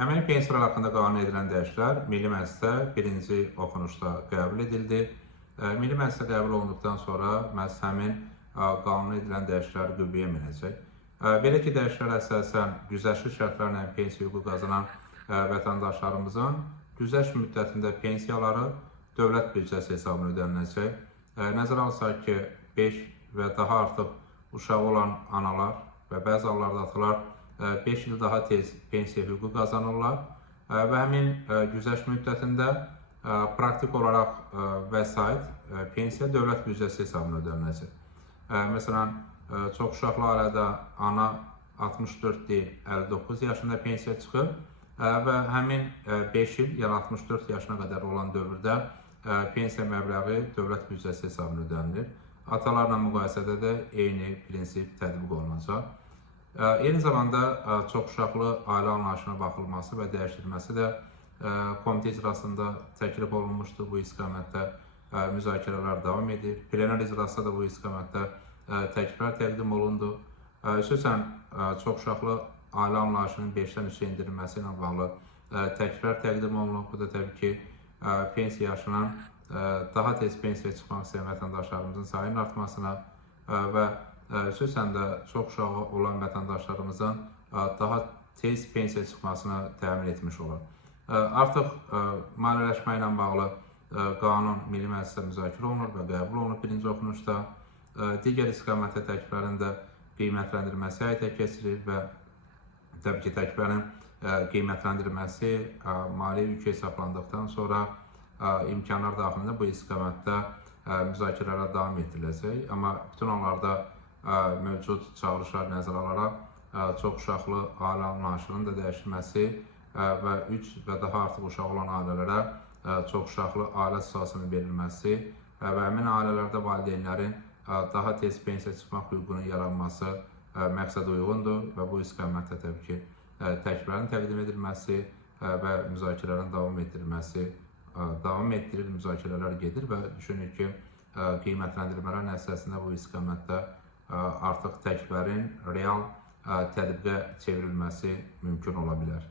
Əmək pensiyaları haqqında qanun edilən dəyişikliklər Milli Məclisdə birinci oxunuşda qəbul edildi. Milli Məclisdə qəbul olunduqdan sonra məclis həmin qanun edilən dəyişiklikləri qüvvəyə minəcək. Belə ki, dəyişikliklər əsasən güzəştli şərtlərlə pensiya hüququ qazanan vətəndaşlarımızın güzəşt müddətində pensiyaları dövlət büdcəsi hesabına ödəniləcək. Nəzərə alsaq ki, 5 və daha artıq uşağı olan analar və bəzi hallarda atalar 5 il daha tez pensiya hüququ qazanırlar və həmin güzəşt müddətində praktik olaraq vəsait pensiya dövlət büdcəsi hesabına ödəniləcək. Məsələn, çox uşaqlı ailədə ana 64-59 yaşında pensiya çıxır və həmin 5 il, yəni 64 yaşına qədər olan dövrdə pensiya məbləği dövlət büdcəsi hesabına ödənilir. Atalarla müqayisədə də eyni prinsip tətbiq olunacaq. Eyni zamanda çox uşaqlı ailə anlayışına baxılması və dəyişdirilməsi də komitə iclasında təklif olunmuşdur. Bu istiqamətdə müzakirələr davam edir. Plenar iclasda da bu istiqamətdə təkliflər təqdim olundu. Xüsusən çox uşaqlı ailə anlayışının 5-dən 3-ə endirilməsi ilə bağlı təkliflər təqdim olunub. Bu da təbii ki, pensiya yaşının daha tez pensiyaya çıxmaq istəyən vətəndaşlarımızın sayının artmasına və xüsusən də çox uşağı olan vətəndaşlarımızın daha tez pensiya çıxmasına təmin etmiş olur. Artıq maliyyələşmə ilə bağlı qanun Milli Məclisdə müzakirə olunur və qəbul olunur birinci oxunuşda. Digər istiqamətdə təkliflərin də qiymətləndirilməsi həyata keçirilir və təbii ki, təkliflərin qiymətləndirilməsi maliyyə yükü hesablandıqdan sonra imkanlar daxilində bu istiqamətdə müzakirələr davam etdiriləcək. Amma bütün onlarda mövcud çağırışlar nəzərə alaraq çox uşaqlı ailə anlayışının da dəyişilməsi və 3 və daha artıq uşağı olan ailələrə çox uşaqlı ailə sahəsinin verilməsi və həmin ailələrdə valideynlərin daha tez pensiya çıxmaq hüququnun yaranması məqsəd uyğundur və bu istiqamətdə təbii ki, təkliflərin təqdim edilməsi və müzakirələrin davam etdirilməsi davam etdirilir, müzakirələr gedir və düşünürük ki, qiymətləndirmələr nəticəsində bu istiqamətdə artıq təkliflərin real tətbiqə çevrilməsi mümkün ola bilər.